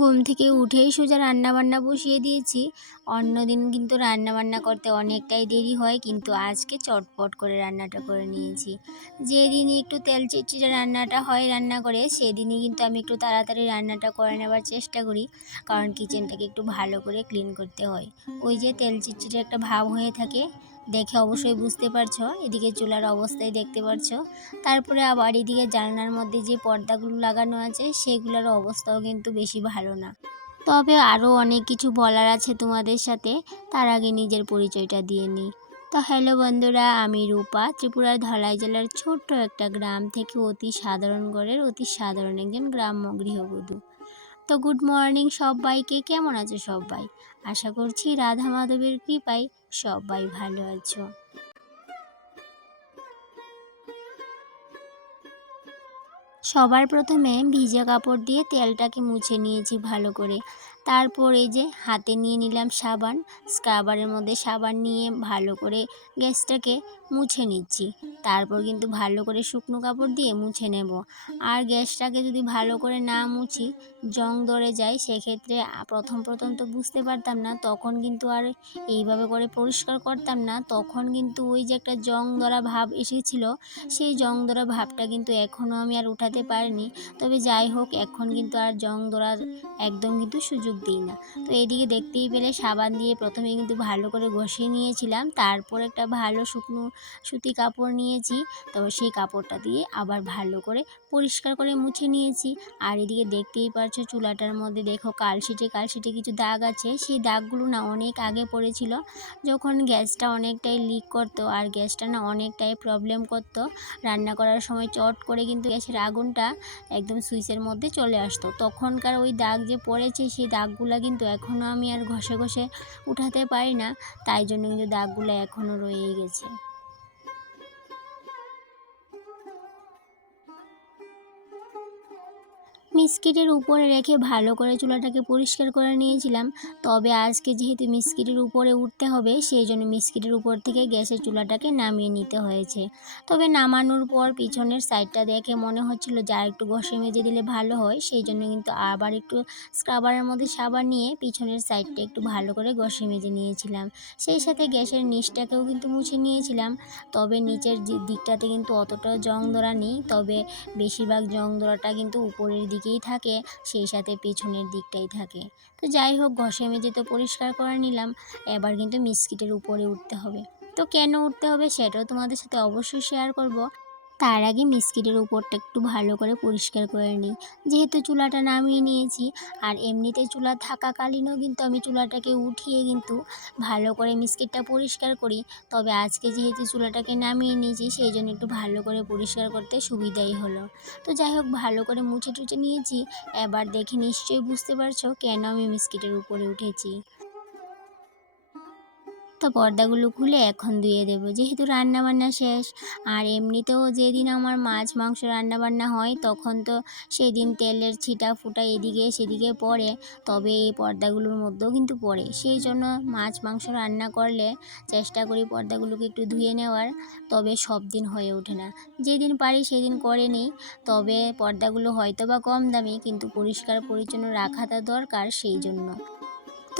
ঘুম থেকে উঠেই সোজা রান্নাবান্না বসিয়ে দিয়েছি। অন্যদিন কিন্তু রান্নাবান্না করতে অনেকটাই দেরি হয়, কিন্তু আজকে চটপট করে রান্নাটা করে নিয়েছি। যেদিনই একটু তেল চিটচিটে রান্নাটা হয় রান্না করে, সেদিনই কিন্তু আমি একটু তাড়াতাড়ি রান্নাটা করে নেবার চেষ্টা করি। কারণ কিচেনটাকে একটু ভালো করে ক্লিন করতে হয়। ওই যে তেল চিটচিটে একটা ভাব হয়ে থাকে, দেখে অবশ্যই বুঝতে পারছো। এদিকে চুলার অবস্থায় দেখতে পারছো। তারপরে আবার এদিকে জানলার মধ্যে যে পর্দাগুলো লাগানো আছে সেগুলোর অবস্থাও কিন্তু বেশি ভালো না। তবে আরও অনেক কিছু বলার আছে তোমাদের সাথে, তার আগে নিজের পরিচয়টা দিয়ে নিই। তো হ্যালো বন্ধুরা, আমি রূপা, ত্রিপুরার ধলাই জেলার ছোট্ট একটা গ্রাম থেকে অতি সাধারণ ঘরের অতি সাধারণ একজন গ্রাম্য গৃহবধূ। তো গুড মর্নিং সবাইকে, কেমন আছো সবাই? আশা করছি রাধা মাধবের কৃপায় সবাই ভালো আছো। সবার প্রথমে ভিজা কাপড় দিয়ে তেলটাকে মুছে নিয়েছি ভালো করে। তারপর এই যে হাতে নিয়ে নিলাম সাবান, স্ক্রাবারের মধ্যে সাবান নিয়ে ভালো করে গ্যাসটাকে মুছে নিচ্ছি। তারপর কিন্তু ভালো করে শুকনো কাপড় দিয়ে মুছে নেব। আর গ্যাসটাকে যদি ভালো করে না মুছি, জং ধরে যায়, সেক্ষেত্রে প্রথম প্রথম তো বুঝতে পারতাম না, তখন কিন্তু আর এইভাবে করে পরিষ্কার করতাম না, তখন কিন্তু ওই যে একটা জং ধরা ভাব এসেছিল, সেই জং ধরা ভাবটা কিন্তু এখনও আমি আর উঠাতে পারিনি। তবে যাই হোক, এখন কিন্তু আর জং ধরার একদম কিন্তু সুযোগ দিই না। তো এদিকে দেখতেই পেলে সাবান দিয়ে প্রথমে কিন্তু ভালো করে ঘষে নিয়েছিলাম, তারপর একটা ভালো শুকনো সুতি কাপড় নিয়েছি। তো সেই কাপড়টা দিয়ে আবার ভালো করে পরিষ্কার করে মুছে নিয়েছি। আর এদিকে দেখতেই পারছো চুলাটার মধ্যে দেখো কালশিটে কালশিটে কিছু দাগ আছে। সেই দাগগুলো না অনেক আগে পড়েছিল, যখন গ্যাসটা অনেকটাই লিক করতো আর গ্যাসটা না অনেকটাই প্রবলেম করতো। রান্না করার সময় চট করে কিন্তু গ্যাসের আগুনটা একদম সুইচের মধ্যে চলে আসতো। তখনকার ওই দাগ যে পড়েছে, সেই দাগগুলো কিন্তু এখনও আমি আর ঘষে ঘষে উঠাতে পারি না, তাই জন্য কিন্তু দাগগুলো এখনও রয়েই গেছে। মিস্কিটের উপরে রেখে ভালো করে চুলাটাকে পরিষ্কার করে নিয়েছিলাম। তবে আজকে যেহেতু মিস্কিটের উপরে উঠতে হবে, সেই জন্য মিস্কিটের উপর থেকে গ্যাসের চুলাটাকে নামিয়ে নিতে হয়েছে। তবে নামানোর পর পিছনের সাইডটা দেখে মনে হচ্ছিল যে আর একটু ঘষে মেজে দিলে ভালো হয়, সেই জন্য কিন্তু আবার একটু স্ক্রাবারের মধ্যে সাবান নিয়ে পিছনের সাইডটা একটু ভালো করে ঘষে মেজে নিয়েছিলাম। সেই সাথে গ্যাসের নিচটাকেও কিন্তু মুছে নিয়েছিলাম। তবে নিচের যে দিকটাতে কিন্তু অতটা জং ধরা নেই, তবে বেশিরভাগ জং ধরাটা কিন্তু উপরের দিকেই থাকে, সেই সাথে পেছনের দিকটাই থাকে। তো যাই হোক, ঘষে মেজে তো পরিষ্কার করে নিলাম, এবার কিন্তু মিস্কিটের উপরে উঠতে হবে। তো কেন উঠতে হবে সেটাও তোমাদের সাথে অবশ্যই শেয়ার করব। তার আগে মিস্কিটের উপরটা একটু ভালো করে পরিষ্কার করে নিই, যেহেতু চুলাটা নামিয়ে নিয়েছি। আর এমনিতে চুলা থাকাকালীনও কিন্তু আমি চুলাটাকে উঠিয়ে কিন্তু ভালো করে মিস্কিটটা পরিষ্কার করি। তবে আজকে যেহেতু চুলাটাকে নামিয়ে নিয়েছি, সেই জন্য একটু ভালো করে পরিষ্কার করতে সুবিধাই হলো। তো যাই হোক, ভালো করে মুছে টুছে নিয়েছি। এবার দেখে নিশ্চয়ই বুঝতে পারছো কেন আমি মিস্কিটের উপরে উঠেছি। তো পর্দাগুলো খুলে এখন ধুয়ে দেবো, যেহেতু রান্নাবান্না শেষ। আর এমনিতেও যেদিন আমার মাছ মাংস রান্নাবান্না হয়, তখন তো সেদিন তেলের ছিটা ফুটা এদিকে সেদিকে পড়ে। তবে এই পর্দাগুলোর মধ্যেও কিন্তু পড়ে, সেই জন্য মাছ মাংস রান্না করলে চেষ্টা করি পর্দাগুলোকে একটু ধুয়ে নেওয়ার। তবে সব দিন হয়ে ওঠে না, যেদিন পারি সেদিন করে নিই। তবে পর্দাগুলো হয়তো বা কম দামি, কিন্তু পরিষ্কার পরিচ্ছন্ন রাখাটা দরকার, সেই জন্য।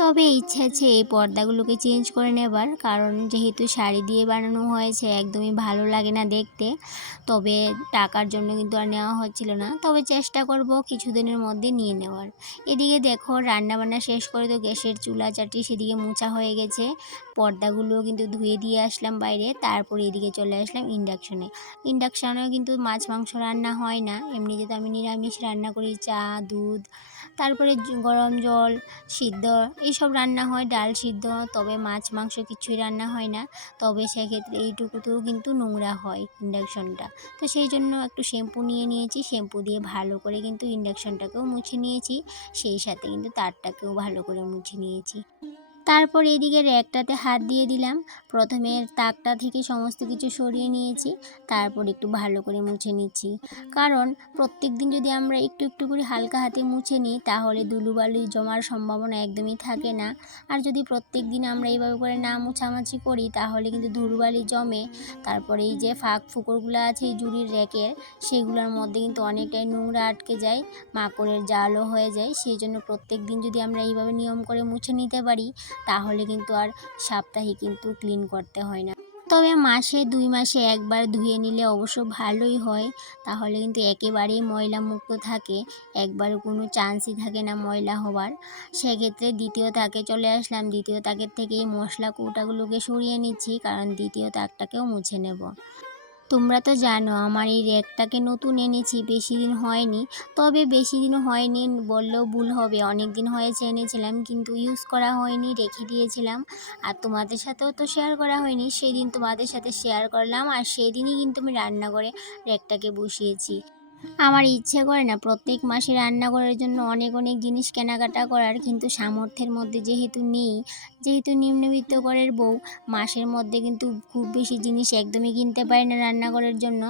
তবে ইচ্ছে আছে এই পর্দাগুলোকে চেঞ্জ করে নেবার, কারণ যেহেতু শাড়ি দিয়ে বানানো হয়েছে একদমই ভালো লাগে না দেখতে। তবে টাকার জন্য কিন্তু আর নেওয়া হচ্ছিল না, তবে চেষ্টা করব কিছুদিনের মধ্যে নিয়ে নেওয়ার। এদিকে দেখো রান্নাবান্না শেষ করে তো গ্যাসের চুলা চাটি সেদিকে মোছা হয়ে গেছে, পর্দাগুলোও কিন্তু ধুয়ে দিয়ে আসলাম বাইরে। তারপর এদিকে চলে আসলাম ইন্ডাকশনে। ইন্ডাকশনেও কিন্তু মাছ মাংস রান্না হয় না, এমনিতে তো আমি নিরামিষ রান্না করি, চা দুধ, তারপরে গরম জল, সিদ্ধ, এইসব রান্না হয়, ডাল সিদ্ধ। তবে মাছ মাংস কিছুই রান্না হয় না। তবে সেক্ষেত্রে এইটুকুতেও কিন্তু নোংরা হয় ইন্ডাকশনটা। তো সেই জন্য একটু শ্যাম্পু নিয়ে নিয়েছি, শ্যাম্পু দিয়ে ভালো করে কিন্তু ইন্ডাকশনটাকেও মুছে নিয়েছি, সেই সাথে কিন্তু তারটাকেও ভালো করে মুছে নিয়েছি। তারপর এদিকে র্যাকটাতে হাত দিয়ে দিলাম। প্রথমে তাকটা থেকে সমস্ত কিছু সরিয়ে নিয়েছি, তারপর একটু ভালো করে মুছে নিচ্ছি। কারণ প্রত্যেক দিন যদি আমরা একটু একটু করে হালকা হাতে মুছে নিই তাহলে ধুলোবালি জমার সম্ভাবনা একদমই থাকে না। আর যদি প্রত্যেক দিন আমরা এইভাবে করে না মোছামাছি করি তাহলে কিন্তু ধুলোবালি জমে। তারপরে এই যে ফাঁক ফোকরগুলো আছে এই জুড়ির র্যাকের, সেগুলোর মধ্যে কিন্তু অনেকটাই নোংরা আটকে যায়, মাকড়ের জালও হয়ে যায়। সেই জন্য প্রত্যেক দিন যদি আমরা এইভাবে নিয়ম করে মুছে নিতে পারি তাহলে কিন্তু আর সাপ্তাহিক কিন্তু ক্লিন করতে হয় না। তবে মাসে 2 মাসে একবার ধুয়ে নিলে অবশ্য ভালোই হয়, তাহলে কিন্তু একেবারেই ময়লা মুক্ত থাকে, একবারও কোনো চান্সই থাকে না ময়লা হওয়ার। সেক্ষেত্রে দ্বিতীয় তাকে চলে আসলাম, দ্বিতীয় তাকের থেকে এই মশলা কৌটাগুলোকে সরিয়ে নিচ্ছি, কারণ দ্বিতীয় তাকটাকেও মুছে নেব। তোমরা তো জানো আমার এই র্যাকটাকে নতুন এনেছি, বেশি দিন হয়নি। তবে বেশি দিন হয়নি বললেও ভুল হবে, অনেক দিন হয়েছে এনেছিলাম, কিন্তু ইউজ করা হয়নি, রেখে দিয়েছিলাম। আর তোমাদের সাথেও তো শেয়ার করা হয়নি, সেদিন তোমাদের সাথে শেয়ার করলাম আর সেদিনই কিন্তু আমি রান্না করে র্যাকটাকে বসিয়েছি। আমার ইচ্ছে করে না প্রত্যেক মাসে রান্নাঘরের জন্য অনেক অনেক জিনিস কেনাকাটা করার, কিন্তু সামর্থ্যের মধ্যে যেহেতু নেই, যেহেতু নিম্নবিত্ত ঘরের বউ, মাসের মধ্যে কিন্তু খুব বেশি জিনিস একদমই কিনতে পারি না রান্নাঘরের জন্য।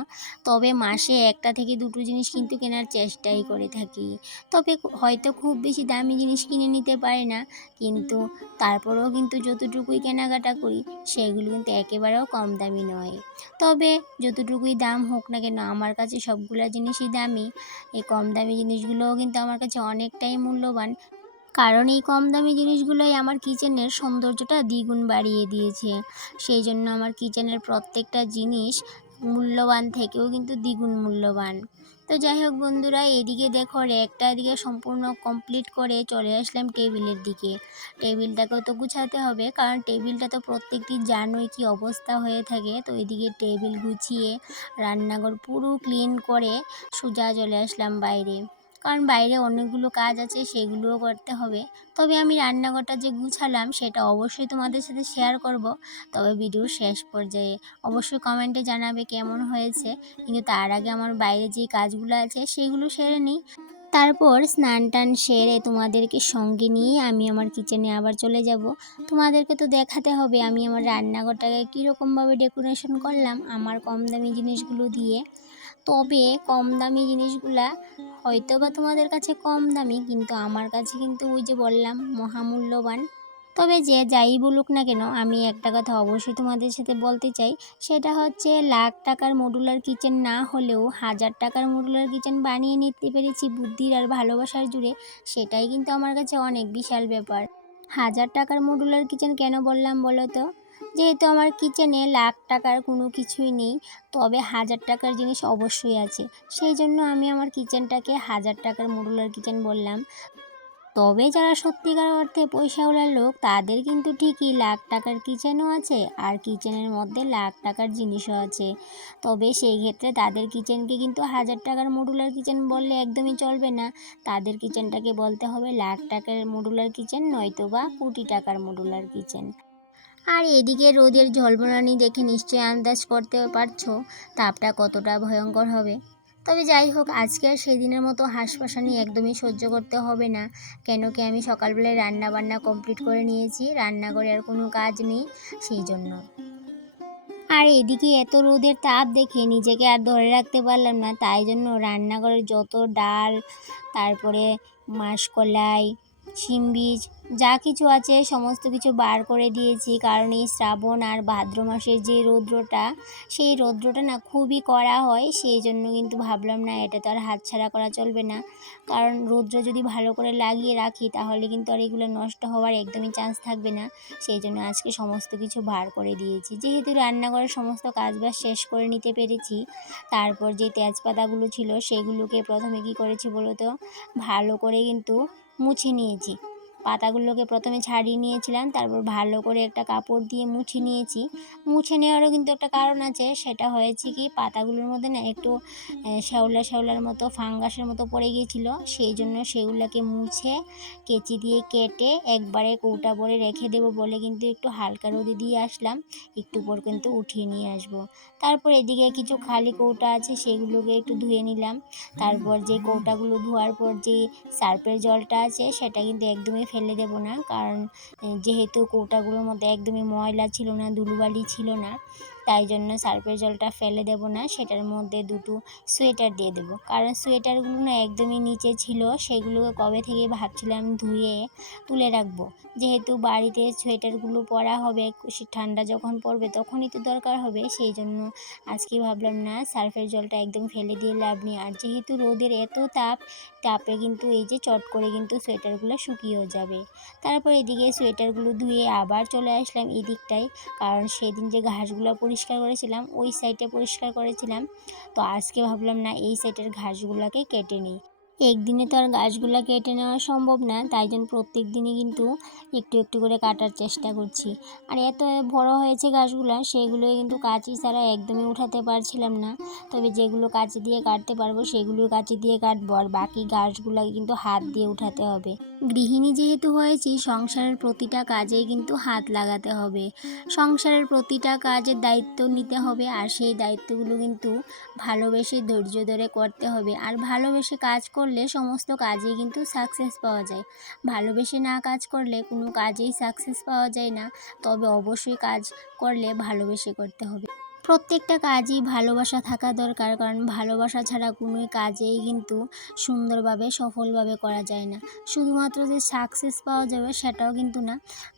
তবে মাসে একটা থেকে দুটো জিনিস কিন্তু কেনার চেষ্টাই করে থাকি। তবে হয়তো খুব বেশি দামি জিনিস কিনে নিতে পারি না, কিন্তু তারপরেও কিন্তু যতটুকুই কেনাকাটা করি সেগুলো কিন্তু একেবারেও কম দামি নয়। তবে যতটুকুই দাম হোক না কেন আমার কাছে সবগুলা জিনিসই দামি। এই কম দামি জিনিসগুলোও কিন্তু আমার কাছে অনেকটাই মূল্যবান, কারণ এই কম দামি জিনিসগুলোই আমার কিচেনের সৌন্দর্যটা দ্বিগুণ বাড়িয়ে দিয়েছে। সেই জন্য আমার কিচেনের প্রত্যেকটা জিনিস মূল্যবান থেকেও কিন্তু দ্বিগুণ মূল্যবান। তো যাই হোক বন্ধুরা, এদিকে দেখো র্যাকটা এদিকে সম্পূর্ণ কমপ্লিট করে চলে আসলাম টেবিলের দিকে। টেবিলটাকেও তো গুছাতে হবে, কারণ টেবিলটা তো প্রত্যেকদিন জানোই কি অবস্থা হয়ে থাকে। তো এদিকে টেবিল গুছিয়ে রান্নাঘর পুরো ক্লিন করে সোজা চলে আসলাম বাইরে, কারণ বাইরে অনেকগুলো কাজ আছে সেগুলোও করতে হবে। তবে আমি রান্নাঘরটা যে গুছালাম সেটা অবশ্যই তোমাদের সাথে শেয়ার করব, তবে ভিডিওর শেষ পর্যায়ে। অবশ্যই কমেন্টে জানাবে কেমন হয়েছে, কিন্তু তার আগে আমার বাইরে যে কাজগুলো আছে সেগুলো সেরে নিই। তারপর স্নান টান সেরে তোমাদেরকে সঙ্গে নিয়ে আমি আমার কিচেনে আবার চলে যাব। তোমাদেরকে তো দেখাতে হবে আমি আমার রান্নাঘরটাকে কীরকমভাবে ডেকোরেশন করলাম আমার কম দামি জিনিসগুলো দিয়ে। তবে কম দামি জিনিসগুলা হয়তো বা তোমাদের কাছে কম দামি, কিন্তু আমার কাছে কিন্তু ওই যে বললাম মহামূল্যবান। তবে যে যাই বলুক না কেন আমি একটা কথা অবশ্যই তোমাদের সাথে বলতে চাই, সেটা হচ্ছে লাখ টাকার মডুলার কিচেন না হলেও 1000 টাকার মডুলার কিচেন বানিয়ে নিতে পেরেছি বুদ্ধির আর ভালোবাসার জুড়ে, সেটাই কিন্তু আমার কাছে অনেক বিশাল ব্যাপার। 1000 টাকার মডুলার কিচেন কেন বললাম বলো তো? যেহেতু আমার কিচেনে লাখ টাকার কোনো কিছুই নেই, তবে 1000 টাকার জিনিস অবশ্যই আছে, সেই জন্য আমি আমার কিচেনটাকে 1000 টাকার মডুলার কিচেন বললাম। তবে যারা সত্যিকার অর্থে পয়সাওয়ালা লোক তাদের কিন্তু ঠিকই লাখ টাকার কিচেনও আছে আর কিচেনের মধ্যে লাখ টাকার জিনিসও আছে। তবে সেই ক্ষেত্রে তাদের কিচেনকে কিন্তু 1000 টাকার মডুলার কিচেন বললে একদমই চলবে না, তাদের কিচেনটাকে বলতে হবে লাখ টাকার মডুলার কিচেন, নয়তো বা কোটি টাকার মডুলার কিচেন। আর এদিকে রোদের ঝলমলানি দেখে নিশ্চয়ই আন্দাজ করতে পারছো তাপটা কতটা ভয়ঙ্কর হবে। তবে যাই হোক, আজকে আর সেদিনের মতো হাঁসফাঁসানি একদমই সহ্য করতে হবে না, কেন কি আমি সকালবেলায় রান্না বান্না কমপ্লিট করে নিয়েছি, রান্নাঘরে আর কোনো কাজ নেই সেই জন্য। আর এদিকে এত রোদের তাপ দেখে নিজেকে আর ধরে রাখতে পারলাম না, তাই জন্য রান্নাঘরের যত ডাল, তারপরে মাসকলাই, শিম বীজ, যা কিছু আছে সমস্ত কিছু বার করে দিয়েছি, কারণ এই শ্রাবণ আর ভাদ্র মাসের যে রৌদ্রটা, সেই রৌদ্রটা না খুবই কড়া হয়, সেই জন্য কিন্তু ভাবলাম না এটা তো আর হাতছাড়া করা চলবে না, কারণ রৌদ্র যদি ভালো করে লাগিয়ে রাখি তাহলে কিন্তু আর এগুলো নষ্ট হওয়ার একদমই চান্স থাকবে না। সেই জন্য আজকে সমস্ত কিছু বার করে দিয়েছি, যেহেতু রান্নাঘরের সমস্ত কাজবাজ শেষ করে নিতে পেরেছি। তারপর যে তেজপাতাগুলো ছিল সেগুলোকে প্রথমে কি করেছি বলো তো, ভালো করে কিন্তু মুছে নিয়েছি। পাতাগুলোকে প্রথমে ছাড়িয়ে নিয়েছিলাম, তারপর ভালো করে একটা কাপড় দিয়ে মুছে নিয়েছি। মুছে নেওয়ারও কিন্তু একটা কারণ আছে, সেটা হয়েছে কি পাতাগুলোর মধ্যে না একটু শ্যাওলা শ্যাওলার মতো ফাঙ্গাসের মতো পড়ে গিয়েছিলো, সেই জন্য সেগুলোকে মুছে কেচি দিয়ে কেটে একবারে কৌটা ভরে রেখে দেবো বলে কিন্তু একটু হালকা রোদে দিয়ে আসলাম, একটু পর কিন্তু উঠিয়ে নিয়ে আসবো। তারপর এদিকে কিছু খালি কৌটা আছে সেগুলোকে একটু ধুয়ে নিলাম। তারপর যে কৌটাগুলো ধোয়ার পর যে সার্ফের জলটা আছে সেটা কিন্তু একদমই ফেলে দেব না, কারণ যেহেতু কৌটাগুলোর মধ্যে একদমই ময়লা ছিল না, ধুলোবালি ছিল না, তাই জন্য সার্ফের জলটা ফেলে দেব না। সেটার মধ্যে দুটো সোয়েটার দিয়ে দেবো, কারণ সোয়েটারগুলো না একদমই নিচে ছিল, সেগুলোকে কবে থেকে ভাবছিলাম ধুয়ে তুলে রাখবো। যেহেতু বাড়িতে সোয়েটারগুলো পরা হবে, ঠান্ডা যখন পড়বে তখনই তো দরকার হবে, সেই জন্য আজকে ভাবলাম না, সার্ফের জলটা একদম ফেলে দিয়ে লাভ নেই। আর যেহেতু রোদের এত তাপে কিন্তু এই যে চট করে কিন্তু সোয়েটারগুলো শুকিয়েও যাবে। তারপর এদিকে সোয়েটারগুলো ধুয়ে আবার চলে আসলাম এদিকটায়, কারণ সেদিন যে ঘাসগুলো পরিষ্কার করেছিলাম ওই সাইডে পরিষ্কার করেছিলাম, তো আজকে ভাবলাম না এই সাইডের ঘাসগুলোকে কেটে নিই। একদিনে তো আর গাছগুলো কেটে নেওয়া সম্ভব না, তাই জন্য প্রত্যেক দিনই কিন্তু একটু একটু করে কাটার চেষ্টা করছি। আর এত বড় হয়েছে গাছগুলো, সেগুলো কিন্তু কাঁচি ছাড়া একদমই উঠাতে পারছিলাম না। তবে যেগুলো কাঁচি দিয়ে কাটতে পারবো সেগুলো কাঁচি দিয়ে কাটবো, আর বাকি গাছগুলো কিন্তু হাত দিয়ে উঠাতে হবে। গৃহিণী যেহেতু হয়েছি, সংসারের প্রতিটা কাজেই কিন্তু হাত লাগাতে হবে, সংসারের প্রতিটা কাজের দায়িত্ব নিতে হবে, আর সেই দায়িত্বগুলো কিন্তু ভালোবেসে ধৈর্য ধরে করতে হবে। আর ভালোবেসে কাজ করলে সমস্ত কাজেই কিন্তু সাকসেস পাওয়া যায়। ভালোবেসে না কাজ করলে কোনো কাজেই সাকসেস পাওয়া যায় না। তবে অবশ্যই কাজ করলে ভালোবেসে করতে হবে। প্রত্যেকটা কাজই ভালোবাসা থাকা দরকার, কারণ ভালোবাসা ছাড়া কোনো কাজেই কিন্তু সুন্দরভাবে সফলভাবে করা যায় না। শুধুমাত্র যে সাকসেস পাওয়া যাবে সেটাও কিন্তু না,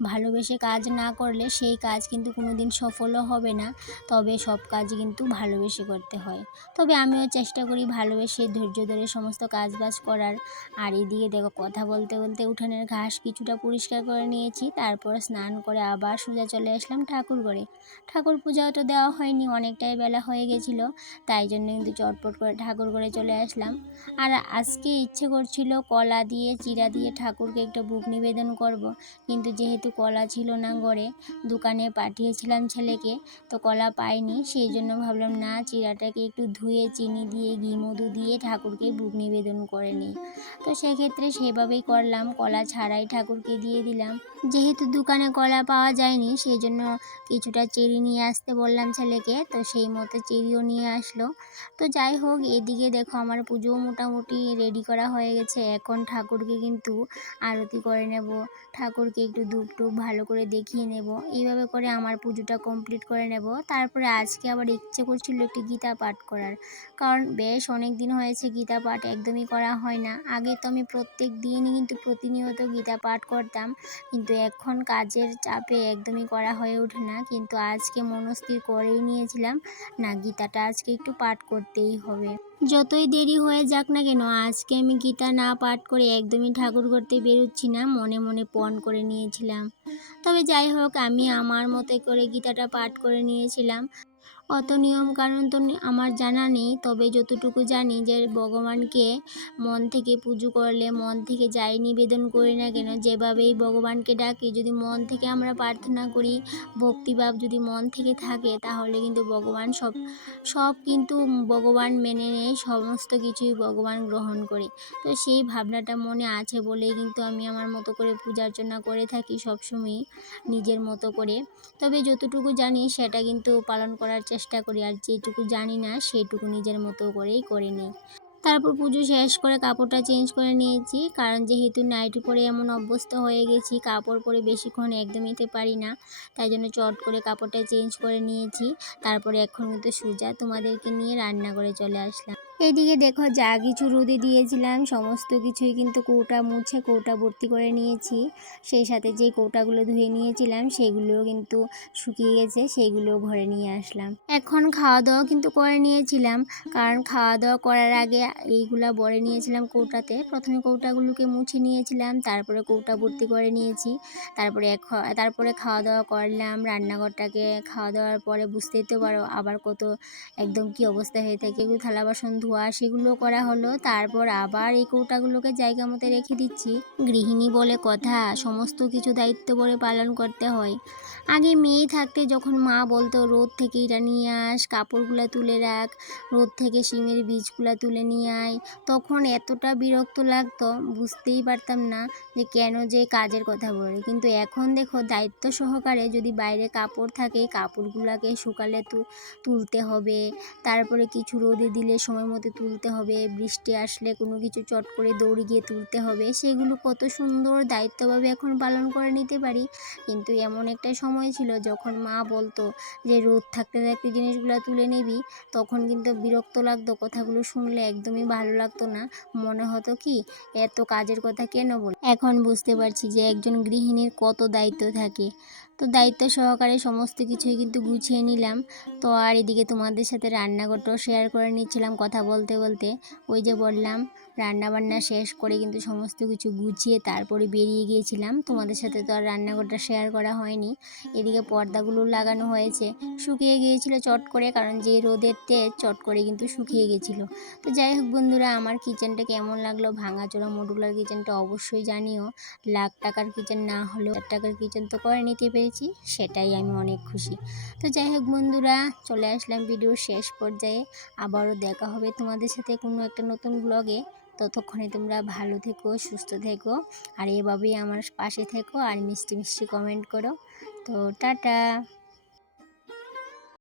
ভালোবেসে কাজ না করলে সেই কাজ কিন্তু কোনো দিন সফলও হবে না। তবে সব কাজই কিন্তু ভালোবেসে করতে হয়। তবে আমিও চেষ্টা করি ভালোবেসে ধৈর্য ধরে সমস্ত কাজবাজ করার। আর এদিকে দেখো, কথা বলতে বলতে উঠানের ঘাস কিছুটা পরিষ্কার করে নিয়েছি, তারপর স্নান করে আবার সোজা চলে আসলাম ঠাকুর ঘরে। ঠাকুর পূজাও তো দেওয়া হয়নি, অনেকটাই বেলা হয়ে গেছিলো, তাই জন্য কিন্তু চটপট করে ঠাকুর ঘরে চলে আসলাম। আর আজকে ইচ্ছে করছিল কলা দিয়ে চিড়া দিয়ে ঠাকুরকে একটা ভোগ নিবেদন করব, কিন্তু যেহেতু কলা ছিল না ঘরে, দোকানে পাঠিয়েছিলাম ছেলেকে, তো কলা পাইনি, সেই জন্য ভাবলাম না, চিড়াটাকে একটু ধুয়ে চিনি দিয়ে ঘি মধু দিয়ে ঠাকুরকে ভোগ নিবেদন করে নিই। তো সেক্ষেত্রে সেভাবেই করলাম, কলা ছাড়াই ঠাকুরকে দিয়ে দিলাম। যেহেতু দোকানে কলা পাওয়া যায়নি, সেই জন্য কিছুটা চেরি নিয়ে আসতে বললাম ছেলেকে, তো সেই মতো চেরিও নিয়ে আসলো। তো যাই হোক, এদিকে দেখো আমার পুজো মোটামুটি রেডি করা হয়ে গেছে। এখন ঠাকুরকে কিন্তু আরতি করে নেব, ঠাকুরকে একটু ধূপ টুপ ভালো করে দেখিয়ে নেব, এইভাবে করে আমার পুজোটা কমপ্লিট করে নেব। তারপরে আজকে আবার ইচ্ছে করছিল একটু গীতা পাঠ করার, কারণ বেশ অনেক দিন হয়েছে গীতা পাঠ একদমই করা হয় না। আগে তো আমি প্রত্যেক দিনই কিন্তু প্রতিনিয়ত গীতা পাঠ করতাম, কিন্তু এখন কাজের চাপে একদমই করা হয়ে ওঠে না। কিন্তু আজকে মনস্থির করেই নিয়েছিলাম, না, গীতাটা আজকে একটু পাঠ করতেই হবে। যতই দেরি হয়ে যাক না কেন, আজকে আমি গীতা না পাঠ করে একদমই ঠাকুর করতে বেরোচ্ছি না, মনে মনে পণ করে নিয়েছিলাম। তবে যাই হোক, আমি আমার মতো করে গীতাটা পাঠ করে নিয়েছিলাম। অত নিয়ম কানুন তো আমার জানা নেই, তবে যতটুকু জানি যে ভগবানকে মন থেকে পুজো করলে, মন থেকে যাই নিবেদন করি না কেন, যেভাবেই ভগবানকে ডাকি, যদি মন থেকে আমরা প্রার্থনা করি, ভক্তিভাব যদি মন থেকে থাকে, তাহলে কিন্তু ভগবান সব সব কিন্তু ভগবান মেনে নেয়, সমস্ত কিছুই ভগবান গ্রহণ করে। তো সেই ভাবনাটা মনে আছে বলেই কিন্তু আমি আমার মতো করে পূজা অর্চনা করে থাকি সবসময়ই, নিজের মতো করে। তবে যতটুকু জানি সেটা কিন্তু পালন করার চেষ্টা করি, আর যেটুকু জানি না সেটুকু নিজের মতো করেই করে নিই। তারপর পুজো শেষ করে কাপড়টা চেঞ্জ করে নিয়েছি, কারণ যেহেতু নাইটি পরে এমন অভ্যস্ত হয়ে গেছি, কাপড় পরে বেশিক্ষণ একদম নিতে পারি না, তাই জন্য চট করে কাপড়টা চেঞ্জ করে নিয়েছি। তারপরে এখন কিন্তু সোজা তোমাদেরকে নিয়ে রান্না করে চলে আসলাম। এদিকে দেখো, যা কিছু রোদে দিয়েছিলাম সমস্ত কিছুই কিন্তু কৌটা মুছে কৌটা ভর্তি করে নিয়েছি। সেই সাথে যে কৌটাগুলো ধুয়ে নিয়েছিলাম সেগুলোও কিন্তু শুকিয়ে গেছে, সেইগুলোও ঘরে নিয়ে আসলাম। এখন খাওয়া দাওয়া কিন্তু করে নিয়েছিলাম, কারণ খাওয়া দাওয়া করার আগে এইগুলা ভরে নিয়েছিলাম কৌটাতে। প্রথমে কৌটাগুলোকে মুছে নিয়েছিলাম, তারপরে কৌটা ভর্তি করে নিয়েছি। তারপরে খাওয়া দাওয়া করলাম, রান্নাঘরটাকে খাওয়া দাওয়ার পরে বুঝতেই তো পারো আবার কত একদম কি অবস্থা হয়ে থাকে, এগুলো থালা বাসন ধোয়া সেগুলো করা হলো। তারপর আবার এই কৌটাগুলোকে জায়গা মতো রেখে দিচ্ছি। গৃহিণী বলে কথা, সমস্ত কিছু দায়িত্ব করে পালন করতে হয়। আগে মেয়ে থাকতে যখন মা বলতো রোদ থেকে এটা নিয়ে আস, কাপড়গুলো তুলে রাখ, রোদ থেকে শিমের বীজগুলো তুলে নিয়ে আয়, তখন এতটা বিরক্ত লাগতো, বুঝতেই পারতাম না যে কেন যে কাজের কথা বলে। কিন্তু এখন দেখো, দায়িত্ব সহকারে যদি বাইরে কাপড় থাকে, কাপড়গুলোকে শুকালে তুলতে হবে, তারপরে কিছু রোদে দিলে সময় মতো মতো তুলতে হবে, বৃষ্টি আসলে কোনো কিছু চট করে দৌড়ে গিয়ে তুলতে হবে, সেগুলো কত সুন্দর দায়িত্বভাবে এখন পালন করে নিতে পারি। কিন্তু এমন একটা সময় ছিল যখন মা বলতো যে রোদ থাকতে থাকতে জিনিসগুলো তুলে নিবি, তখন কিন্তু বিরক্ত লাগতো, কথাগুলো শুনলে একদমই ভালো লাগতো না। মনে হতো কি এত কাজের কথা কেন বল। এখন বুঝতে পারছি যে একজন গৃহিণীর কত দায়িত্ব থাকে। তো দায়িত্ব সহকারে সমস্ত কিছুই কিন্তু গুছিয়ে নিলাম। তো আর এদিকে তোমাদের সাথে রান্নাঘরটাও শেয়ার করে নিচ্ছিলাম কথা বলতে বলতে। ওই যে বললাম, রান্নাবান্না শেষ করে কিন্তু সমস্ত কিছু গুছিয়ে তারপরে বেরিয়ে গিয়েছিলাম। তোমাদের সাথে তো আর রান্নাঘরটা শেয়ার করা হয়নি। এদিকে পর্দাগুলো লাগানো হয়েছে, শুকিয়ে গিয়েছিল চট করে, কারণ যে রোদের তেজ চট করে কিন্তু শুকিয়ে গেছিলো। তো যাই হোক বন্ধুরা, আমার কিচেনটা কেমন লাগলো, ভাঙাচোরা মডুলার কিচেনটা অবশ্যই জানিও। লাখ টাকার কিচেন না হলেও 1,000 টাকার কিচেন তো করে নিতে পেরেছি, সেটাই আমি অনেক খুশি। তো যাই হোক বন্ধুরা, চলে আসলাম ভিডিওর শেষ পর্যায়ে। আবারও দেখা হবে তোমাদের সাথে কোনো একটা নতুন ব্লগে। ততক্ষণে তোমরা ভালো থেকো, সুস্থ থেকো, আর এভাবেই আমার পাশে থেকো, আর মিষ্টি মিষ্টি কমেন্ট করো। তো টাটা।